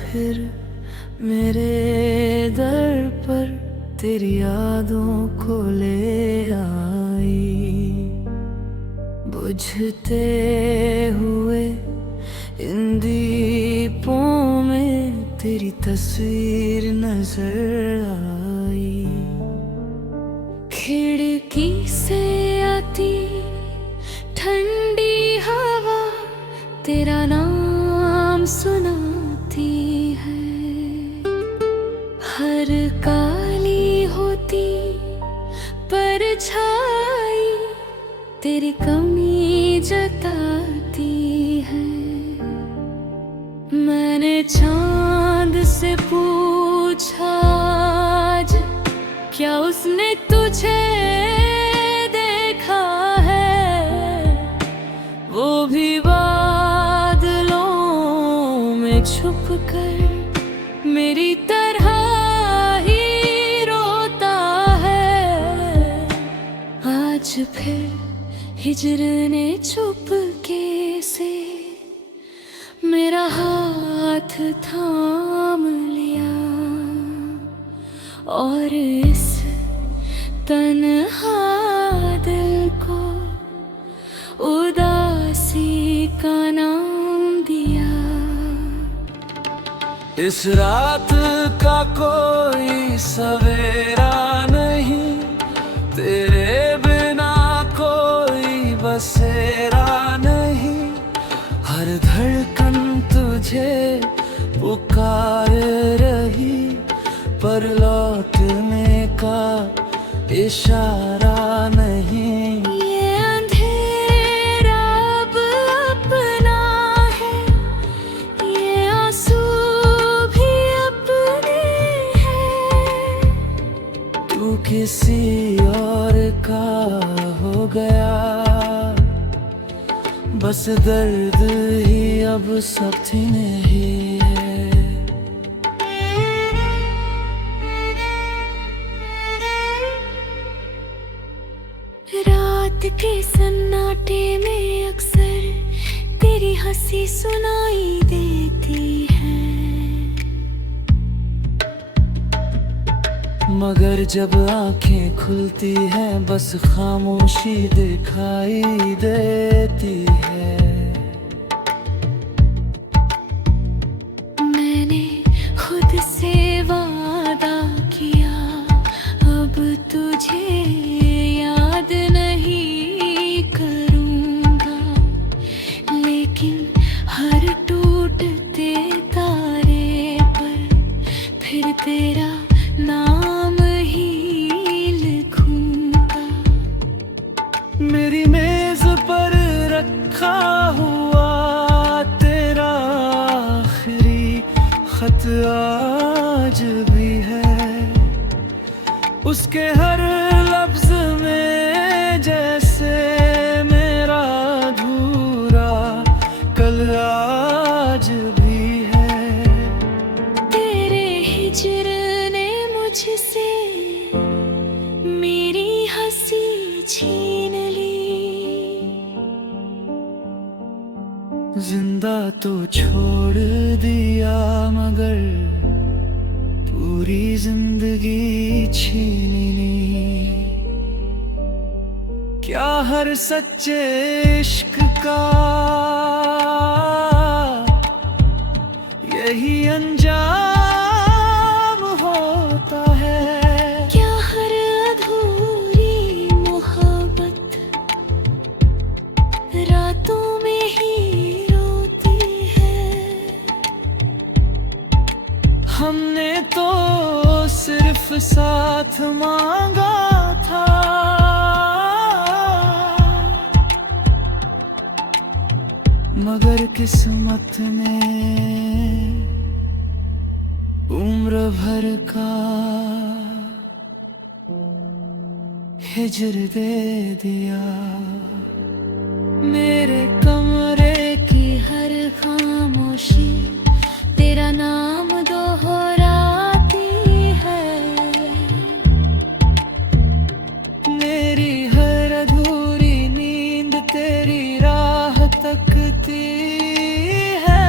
फिर मेरे दर पर तेरी यादों को ले आई। बुझते हुए इन दीपों में तेरी तस्वीर नजर आई। खिड़की से आती ठंडी हवा तेरा नाम सुनाती है। हर काली होती परछाई तेरी कमी जताती है। मैंने चांद से पूछा आज क्या उसने तुझे देखा है। वो भी बादलों में छुप कर मेरी तरह ही रोता है। आज फिर हिजर ने चुपके से मेरा हाथ थाम लिया और इस तन्हा दिल को उदासी का नाम दिया। इस रात का कोई सवेरा नहीं, तेरे बिना कोई बसेरा नहीं। हर धड़कन तुझे पुकार रही, पर लौटने का इशारा नहीं। ये अंधेरा अब अपना है, ये आंसू भी अपने हैं। तू किसी और का हो गया, बस दर्द ही अब साथी नहीं है। रात के सन्नाटे में अक्सर तेरी हंसी सुनाई देती है। मगर जब आंखें खुलती हैं बस खामोशी दिखाई देती है। मैंने खुद से वादा किया अब तुझे याद नहीं करूँगा, लेकिन हर टूटते तारे पर फिर तेरा नाम ही लिखूंगा। मेरी मेज पर रखा हुआ तेरा आखिरी खत आज भी है। उसके हर लफ्ज में जैसे मेरा अधूरा कल आज भी है। तेरे हिजर ने मुझसे मेरी हंसी छीन ली। जिंदा तो छोड़ दिया मगर पूरी जिंदगी छीन ली। क्या हर सच्चे इश्क का यही अंजाम होता है। क्या हर अधूरी मोहब्बत रातों में ही रोती है। हमने तो सिर्फ साथ मांगा था, मगर किस्मत ने उम्र भर का हिजर दे दिया। मेरे कमरे की हर खामोशी तेरा नाम दोहराती है। मेरी हर अधूरी नींद तेरी राह तकती है।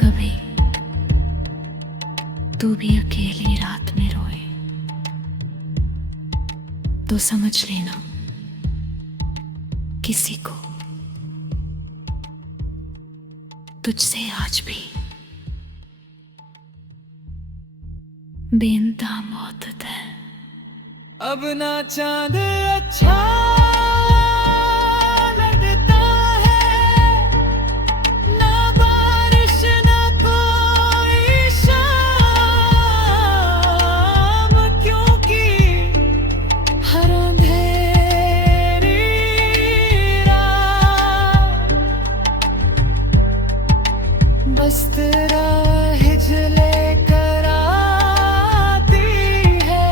कभी तू भी अकेली रात में रोए तो समझ लेना किसी को तुझसे आज भी बेइंतहा मोहब्बत है। अब ना चांद अच्छा लगता है, ना बारिश ना कोई शाम, क्योंकि हर अंधेरी रात बस तेरा हिजले कर आती है।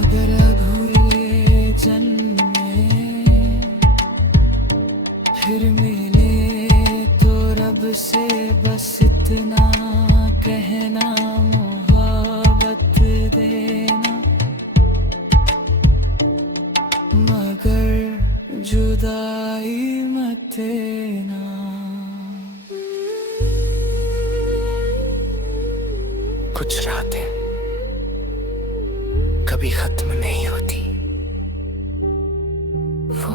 अगर अधूरे जन्मे फिर मिले तो रब से बस इतना कहना, मोहब्बत देना, मगर जुदाई मत देना। कुछ रातें कभी खत्म नहीं होती, वो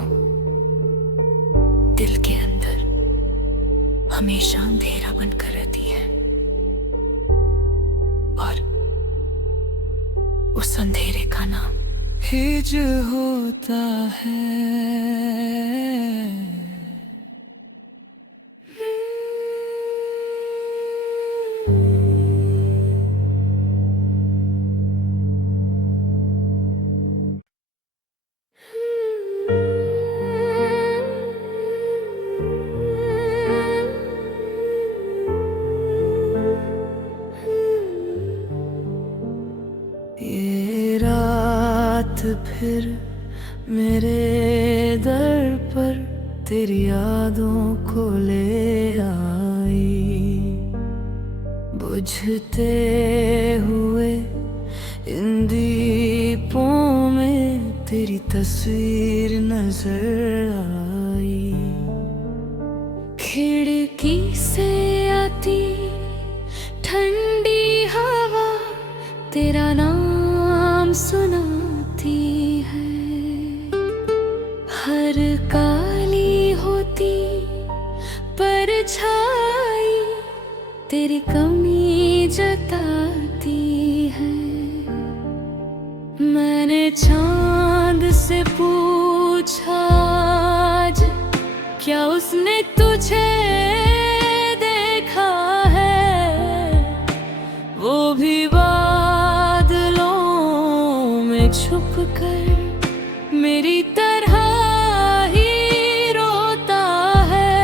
दिल के अंदर हमेशा अंधेरा बनकर रहती है और उस अंधेरे का नाम हिज होता है। ये रात फिर मेरे दर पर तेरी यादों को ले आई, बुझते हुए इन दीपों में तेरी तस्वीर नजर आई। खिड़की से आती ठंडी हवा तेरा नाम सुनाती है। हर काली होती परछाई तेरी कमी जताती है। मैंने चांद से पूछा आज क्या उसने तुझे देखा है, वो भी बादलों में छुप कर मेरी तरह ही रोता है।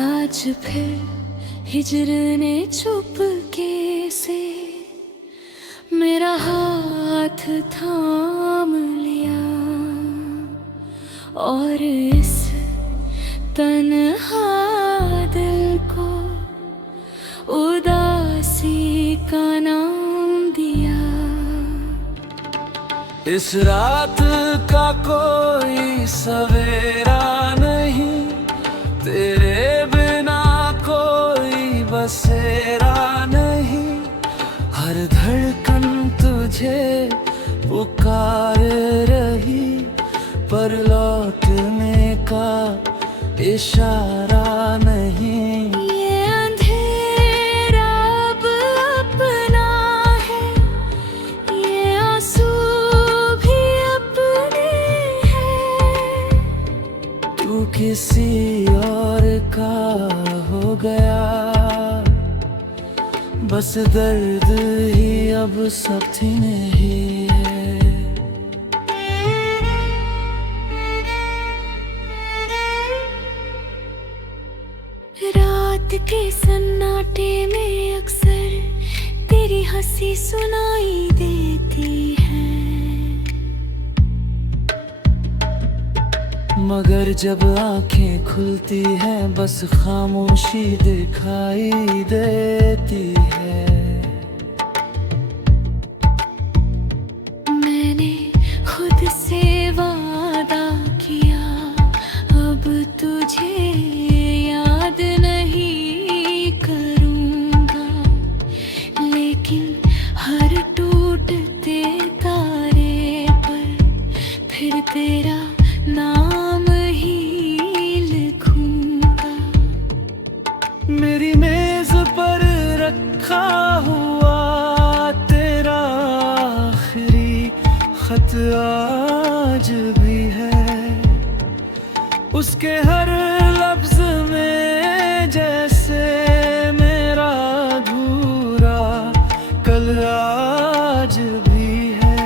आज फिर हिजर ने चुपके से मेरा हाथ थाम लिया और इस तन्हा दिल को उदासी का नाम दिया। इस रात का कोई सवेरा नहीं, तेरे बिना कोई बसेरा नहीं। हर धड़कन तुझे पुकार रही, पर लौटने का इशारा नहीं। ये अंधेरा अब अपना है, ये आंसू भी अपने हैं। तू किसी और का हो गया, बस दर्द ही अब साथी नहीं है। रात के सन्नाटे में अक्सर तेरी हंसी सुनाई देती है, मगर जब आंखें खुलती हैं बस खामोशी दिखाई देती है। मैंने खुद से वादा किया अब तुझे याद नहीं करूँगा, लेकिन हर टूटते तारे पर फिर तेरा नाम ही लिखूँगा। मेरी मेज पर रखा हुआ तेरा आखिरी खत आज भी है, उसके हर लफ्ज में जैसे मेरा अधूरा कल आज भी है।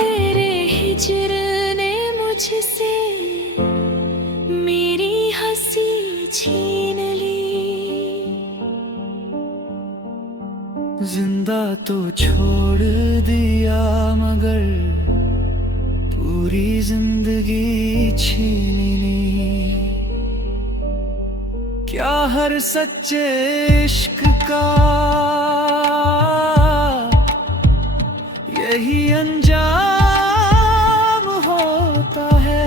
तेरे हिजर ने मुझसे मेरी हंसी छीन ली, जिंदा तो छोड़ दिया मगर पूरी जिंदगी छीनी। क्या हर सच्चे इश्क का यही अंजाम होता है?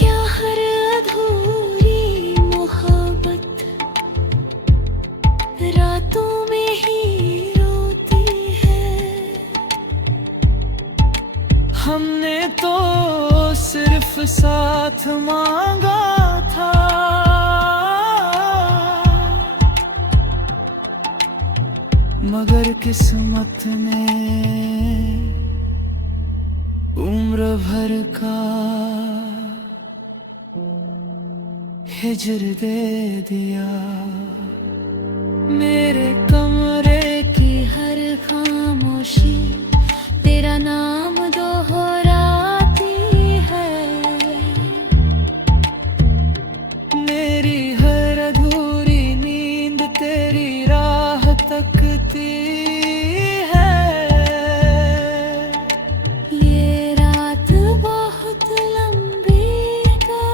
क्या हर अधूरी मोहब्बत रातों में ही रोती है? हमने तो सिर्फ साथ मांगा था, मगर किस्मत ने उम्र भर का हिजर दे दिया। मेरे कमरे की हर खामोशी तेरा नाम दोहराती है, मेरी हर अधूरी नींद तेरी राह तकती है। ये रात बहुत लंबी था,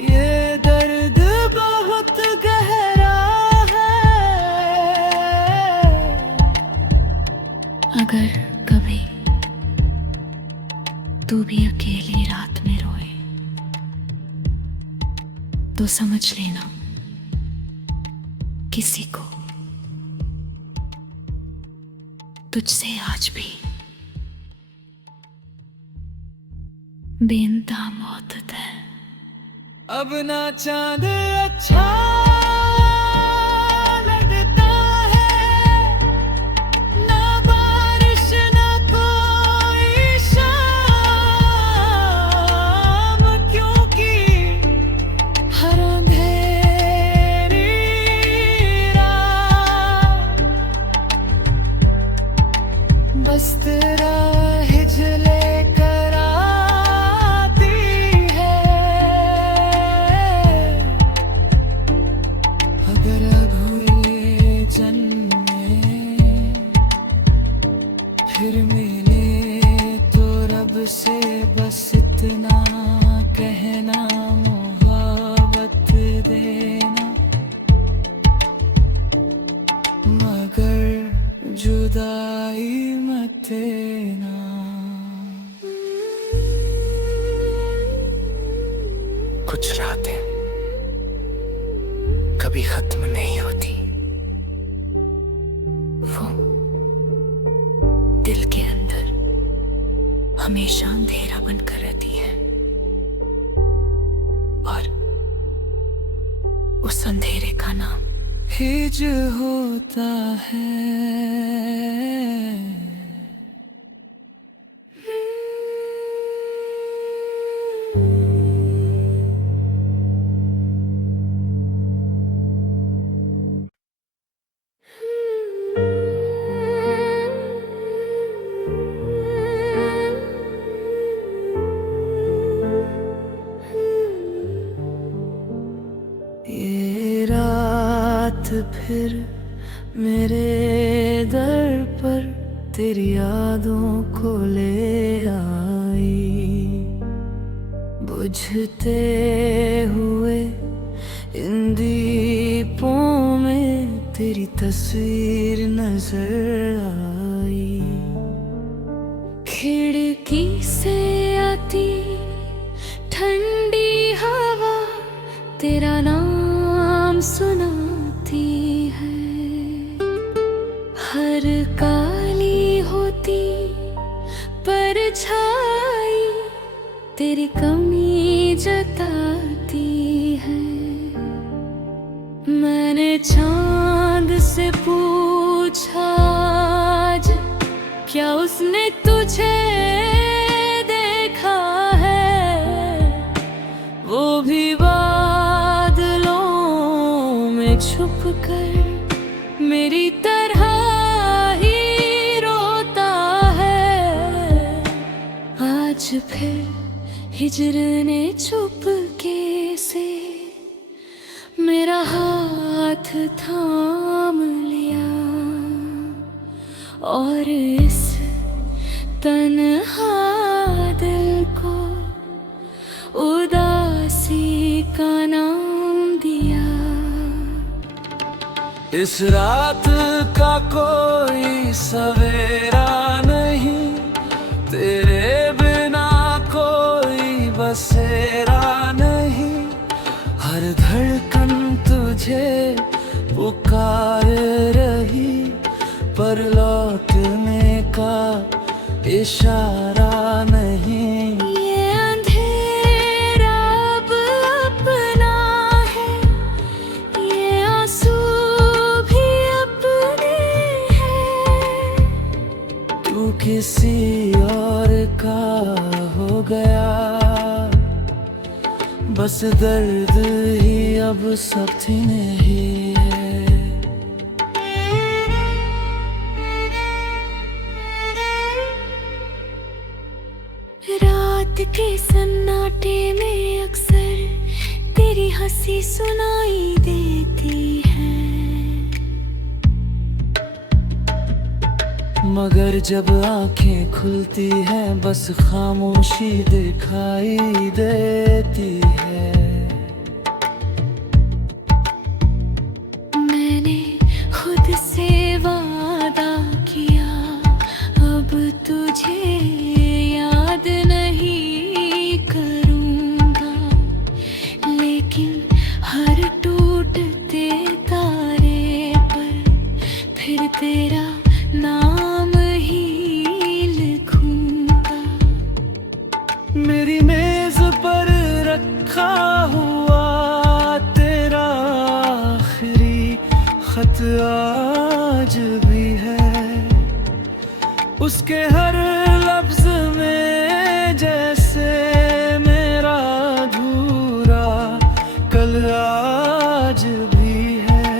ये दर्द बहुत गहरा है। अगर कभी तू भी अकेली रात में रोए तो समझ लेना किसी को तुझसे आज भी बेइंतहा मोहब्बत है। अब ना चांद अच्छा लगता है, ना बारिश ना कोई शाम, क्योंकि हर अंधेरी रात बस तेरा हिजले कर आती है। अगर अगले जन्म में फिर मिले तो रब से बस इतना कहना मोहब्बत देना, मगर जुदाई मत देना। कुछ रातें कभी खत्म नहीं होती, वो दिल के अंदर हमेशा अंधेरा बनकर रहती है, और उस अंधेरे का नाम हिज होता है। ये रात फिर मेरे दर पर तेरी यादों को ले आई, बुझते हुए इन दीपों में तेरी तस्वीर नजर आई। खिड़की से आती ठंडी तेरा नाम सुनाती है। हर काली होती परछाई तेरी कमी जताती है। मैंने चांद से पूछा आज, क्या उसने तुझे देखा है? वो भी बादलों में छुप कर मेरी तरह ही रोता है। आज फिर हिजर ने चुपके से मेरा हाथ थाम लिया और इस तन्हा दिल को उदासी का नाम दिया। इस रात का कोई सवेरा नहीं, तेरे बिना कोई बसेरा नहीं। हर धड़कन तुझे पुकार रही, पर लौटने का इशारा नहीं। ये अंधेरा अब अपना है, ये आंसू भी अपने हैं। तू किसी और का हो गया, बस दर्द ही अब साथी नहीं है। रात के सन्नाटे में अक्सर तेरी हंसी सुनाई देती है। मगर जब आंखें खुलती हैं बस खामोशी दिखाई देती है। मैंने खुद से वादा किया अब तुझे याद नहीं करूंगा, लेकिन हर टूटते तारे पर फिर तेरा नाम ही लिखूंगा। मेरी मेज पर रखा हुआ तेरा आखिरी खत आज भी है। उसके हर लफ्ज में जैसे मेरा अधूरा कल आज भी है।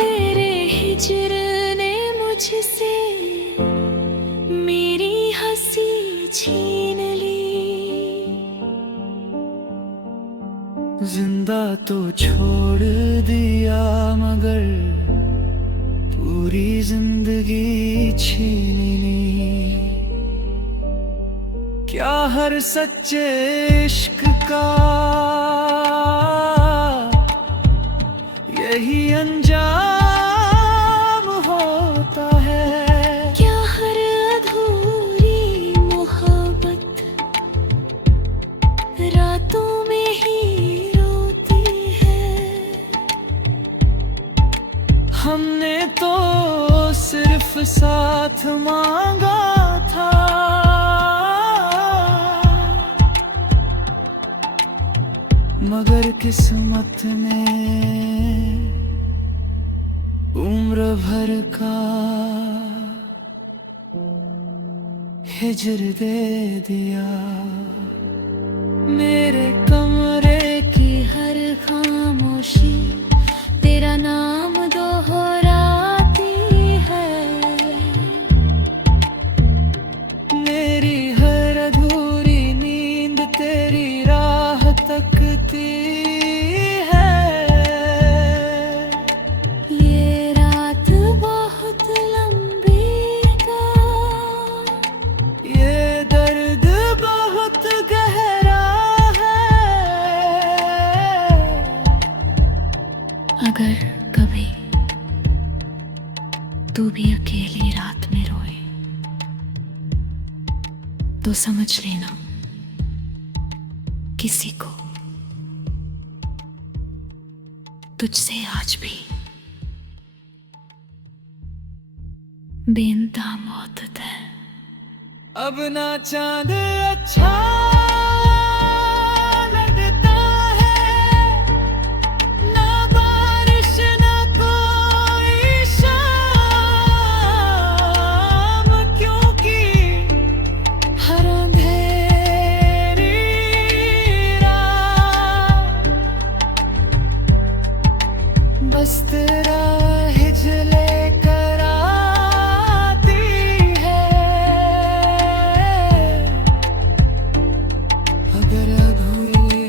तेरे हिजर ने मुझसे मेरी हंसी छीन ली। जिंदा तो छोड़ दिया मगर पूरी जिंदगी छीनी। क्या हर सच्चे इश्क का यही अंजाम होता है? क्या हर अधूरी मोहब्बत रातों में ही रोती है? हमने तो सिर्फ साथ मांगा था, मगर किस्मत ने उम्र भर का हिजर दे दिया। मेरे कमरे की हर खामोशी तेरा नाम दोहराती है। मेरी हर अधूरी नींद तेरी राह तकती है। ये रात बहुत लंबी था, ये दर्द बहुत गहरा है। अगर कभी तू भी अकेली रात में रोए तो समझ लेना किसी को तुझसे आज भी बेइंतहा मोहब्बत है। अब ना चांद अच्छा लगता है, ना बारिश ना कोई शाम, क्योंकि हर अंधेरी रात बस तेरा हिजले कर आती है। अगर अधूरे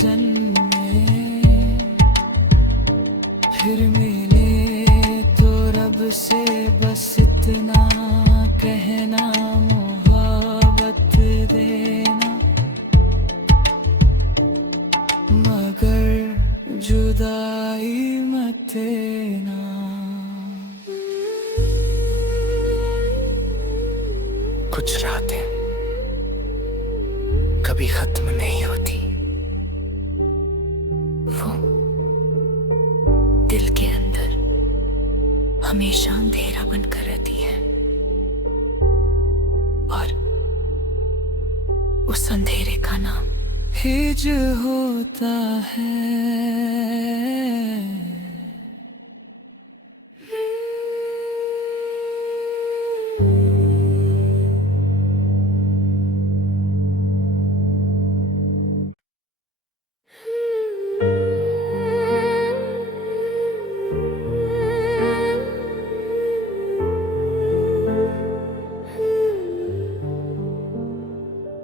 जन्मे फिर मिले तो रब से बस इतना कहना, मोहब्बत देना, मगर जुदाई मत देना। कुछ रातें कभी खत्म नहीं होती, वो दिल के अंदर हमेशा अंधेरा बनकर रहती है, और उस अंधेरे का नाम हिज होता है।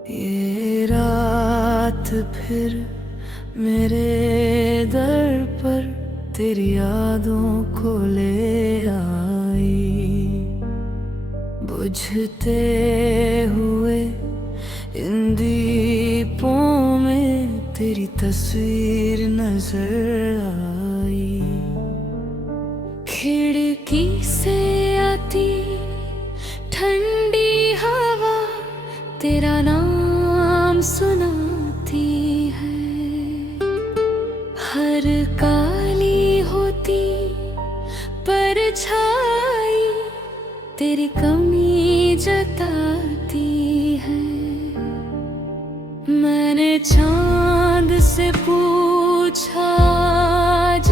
ये रात फिर मेरे दर पर तेरी यादों को ले आई, बुझते हुए इन दीपों में तेरी तस्वीर नजर आई। खिड़की से आती ठंडी हवा तेरा नाम सुनाती है, हर काली होती परछाई तेरी कमी जताती है। मैंने चांद से पूछा आज,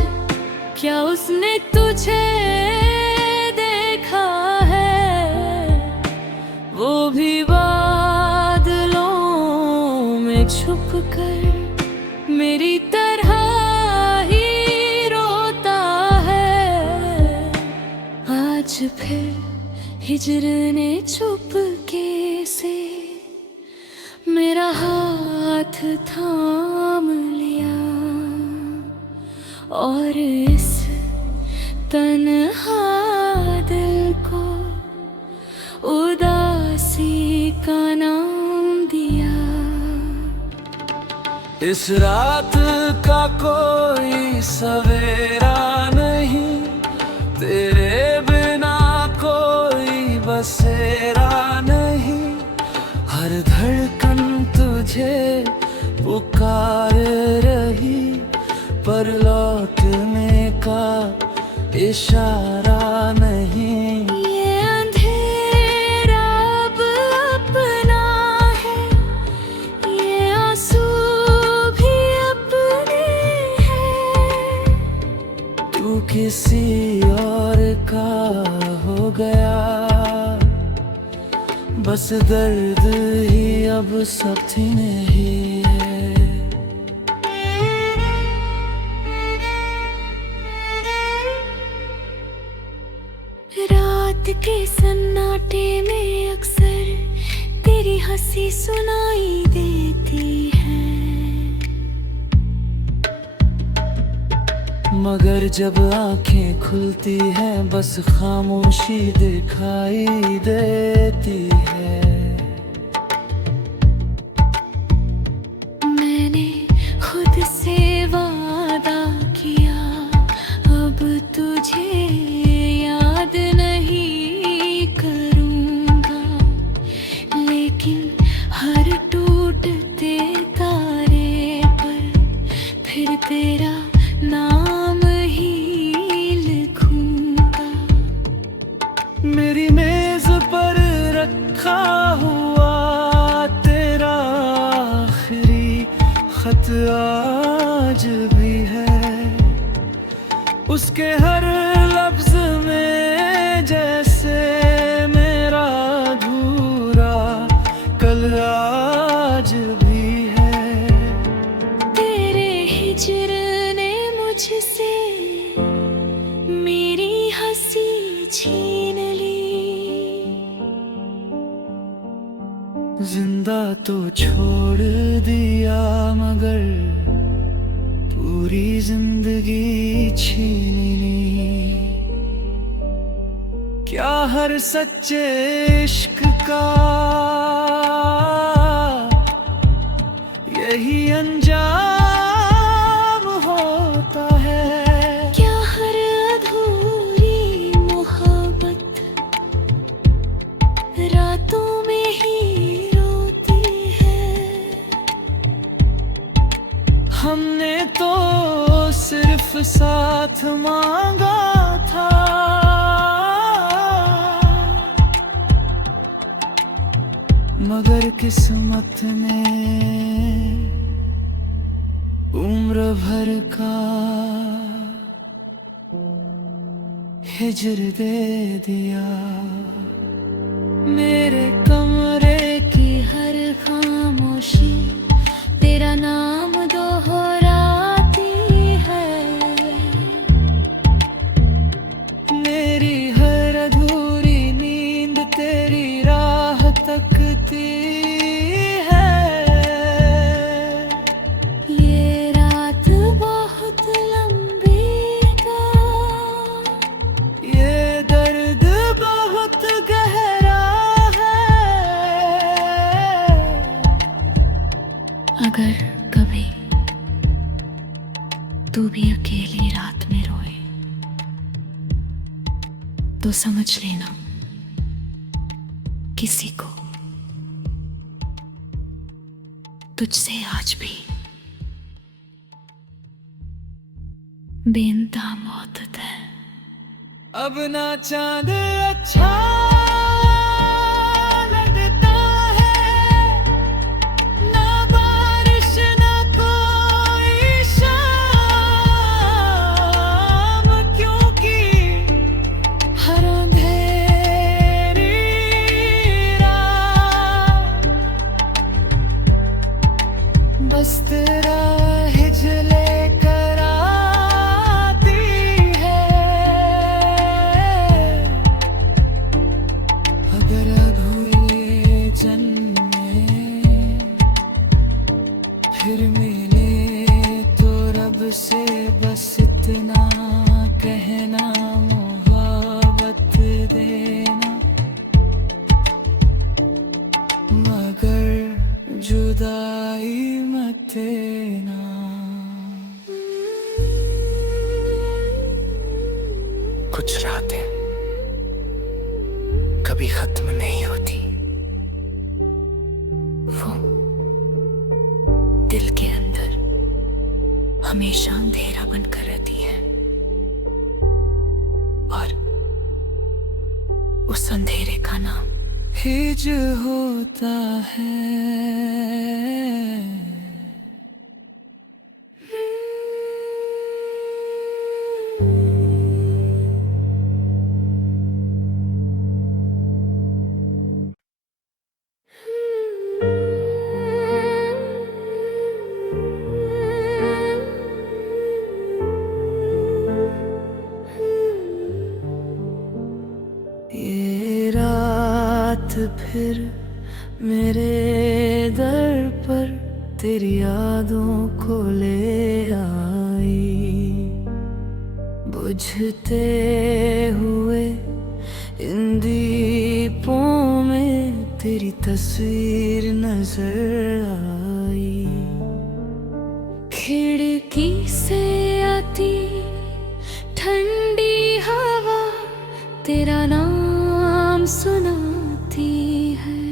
क्या उसने तुझे देखा है? वो भी बादलों में छुप कर मेरी तरह ही रोता है। आज फिर हिजर ने चुपके से मेरा हाथ थाम लिया, और इस तन्हा दिल को उदासी का नाम दिया। इस रात का कोई सवेरा नहीं, तेरे बिना कोई बसेरा नहीं, हर धड़कन तुझे पुकार रही, पर लौटने का इशारा नहीं। ये अंधेरा अब अपना है, ये आंसू भी अपने हैं। तू किसी और का हो गया, बस दर्द ही अब साथी नहीं है। रात के सन्नाटे में अक्सर तेरी हंसी सुनाई देती है, मगर जब आंखें खुलती हैं बस खामोशी दिखाई देती है। मैंने खुद से वादा किया, अब तुझे याद नहीं करूँगा, लेकिन हर टूटते तारे पर फिर तेरा नाम आज भी है, उसके हर लफ्ज में जैसे मेरा अधूरा कल आज भी है। तेरे हिज्र ने मुझसे मेरी हंसी छीन ली। जिंदा तो छोड़ दिया मगर पूरी जिंदगी छीन ली। क्या हर सच्चे इश्क का यही अंजाम होता है? क्या हर अधूरी मोहब्बत रातों में ही रोती है? हमने तो सिर्फ साथ मांगा था, मगर किस्मत ने उम्र भर का हिज्र दे दिया। मेरे कमरे की हर खामोशी तेरा नाम दोहराती है। मेरी हर अधूरी नींद तेरी राह तकती है। ये रात बहुत लंबी था, ये दर्द बहुत गहरा है। अगर कभी तू भी अकेली रात में रोए तो समझ लेना किसी को तुझसे आज भी बेइंतहा मोहब्बत है। अब ना चांद अच्छा लगता है, ना बारिश ना कोई शाम, क्योंकि हर अंधेरी रात बस तेरा हिज्र लेकर आती है। अगर अधूरे जन्मे फिर मिले तो रब से बस इतना कहना, मोहब्बत देना, मगर जुदाई मत देना। कुछ रातें कभी खत्म नहीं होती, वो दिल के अंदर हमेशा अंधेरा बनकर रहती है, और उस अंधेरे का नाम हिज्र होता है। ये रात फिर मेरे दर पर तेरी यादों को ले आई। बुझते हुए इन दीपों में तेरी तस्वीर नजर आई। खिड़की से आती ठंडी हवा तेरा नाम सुनाती है।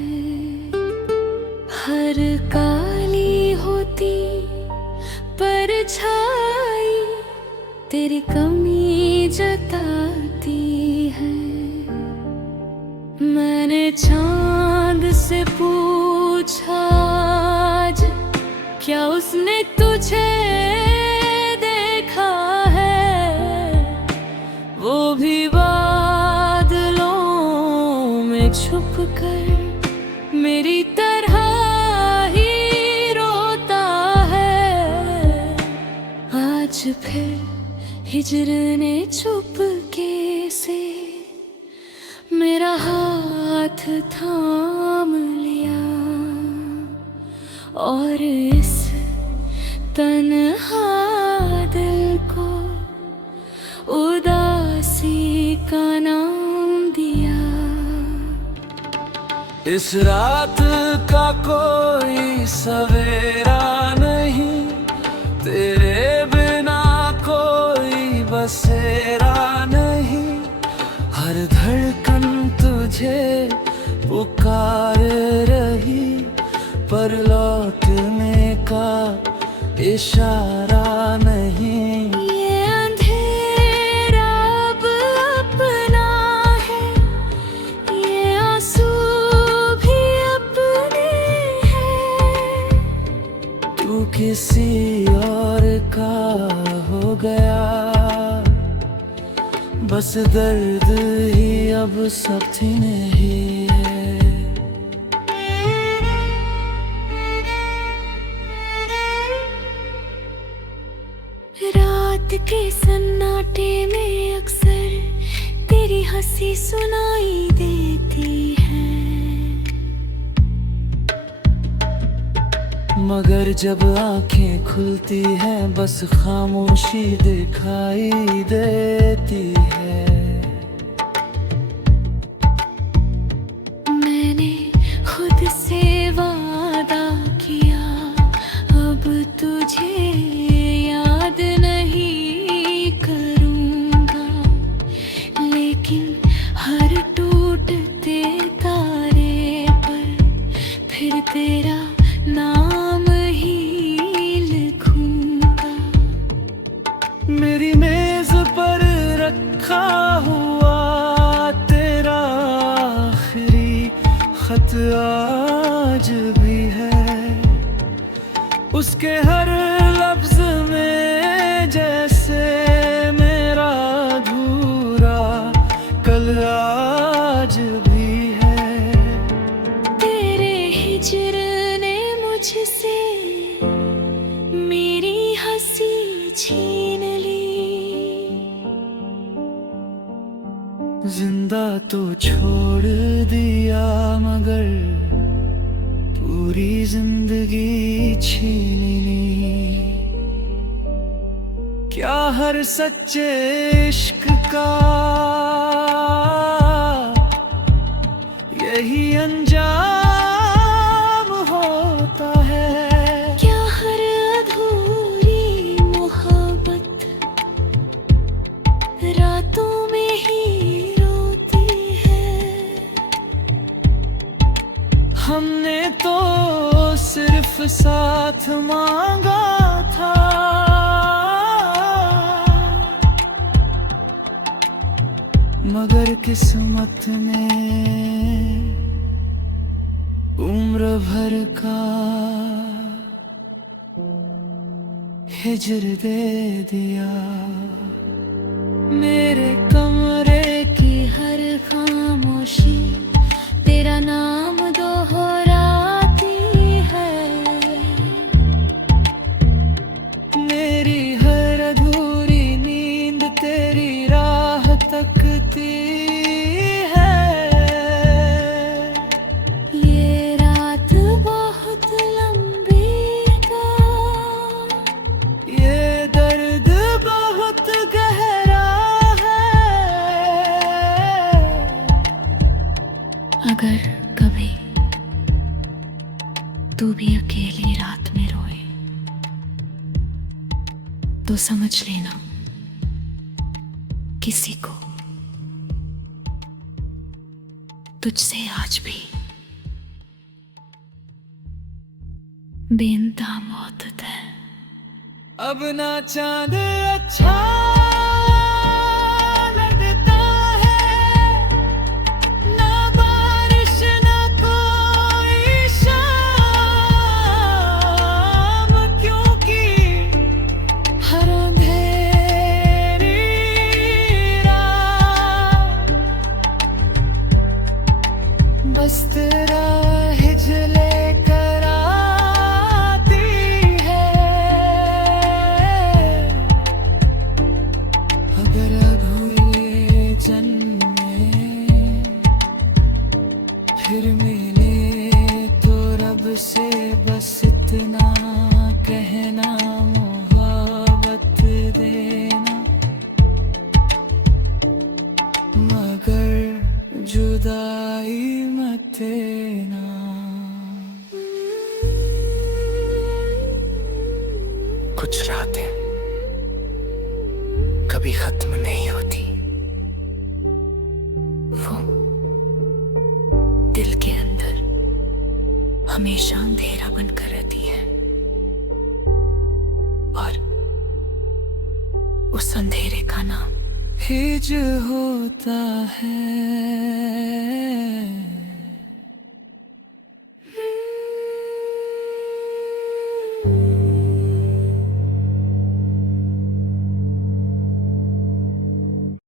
हर काली होती परछाई तेरी कमी जताती है। मैंने चांद से पूछा आज क्या उसने तुझे फिर हिजर ने चुपके से मेरा हाथ थाम लिया और इस तन्हा दिल को उदासी का नाम दिया। इस रात का कोई सवेरा नहीं, तेरे बिना कोई बसेरा नहीं। हर धड़कन तुझे पुकार रही, पर लौटने का इशारा नहीं। ये अंधेरा अब अपना है, ये आंसू भी अपने हैं। तू किसी और का हो गया, बस दर्द ही अब साथी नहीं है। रात के सन्नाटे में अक्सर तेरी हंसी सुनाई देती है, मगर जब आंखें खुलती हैं बस खामोशी दिखाई देती है। मैंने खुद से वादा किया अब तुझे याद नहीं करूंगा, लेकिन हर टूटते तारे पर फिर तेरा नाम ही लिखूंगा। मेरी मेज पर रखा हुआ तेरा आखिरी खत आज भी है, उसके हर लफ्ज में जैसे मेरा अधूरा कल आज भी है। तेरे हिजर ने मुझसे मेरी हंसी छीन ली। जिंदा तो छोड़ दिया मगर पूरी जिंदगी छीन ली। क्या हर सच्चे इश्क का यही अंजाम होता है? क्या हर अधूरी मोहब्बत रातों में ही रोती है? हमने तो सिर्फ साथ मांगा था, मगर किस्मत ने उम्र भर का हिजर दे दिया। मेरे कमरे की हर खामोशी तेरा नाम दोहराती है। मेरी हर अधूरी नींद तेरी राह तकती है। ये रात बहुत लंबी था, ये दर्द बहुत गहरा है। अगर कभी तू भी अकेली रात में रोए तो समझ लेना किसी को तुझसे आज भी बेइंतहा मोहब्बत है। अब ना चांद अच्छा लगता है, ना बारिश ना कोई शाम, क्योंकि हर अंधेरी रात बस तेरा हिजले कराती है। कुछ रातें कभी खत्म नहीं होती, वो दिल के अंदर हमेशा अंधेरा बनकर रहती है, और उस अंधेरे का नाम हिज होता है।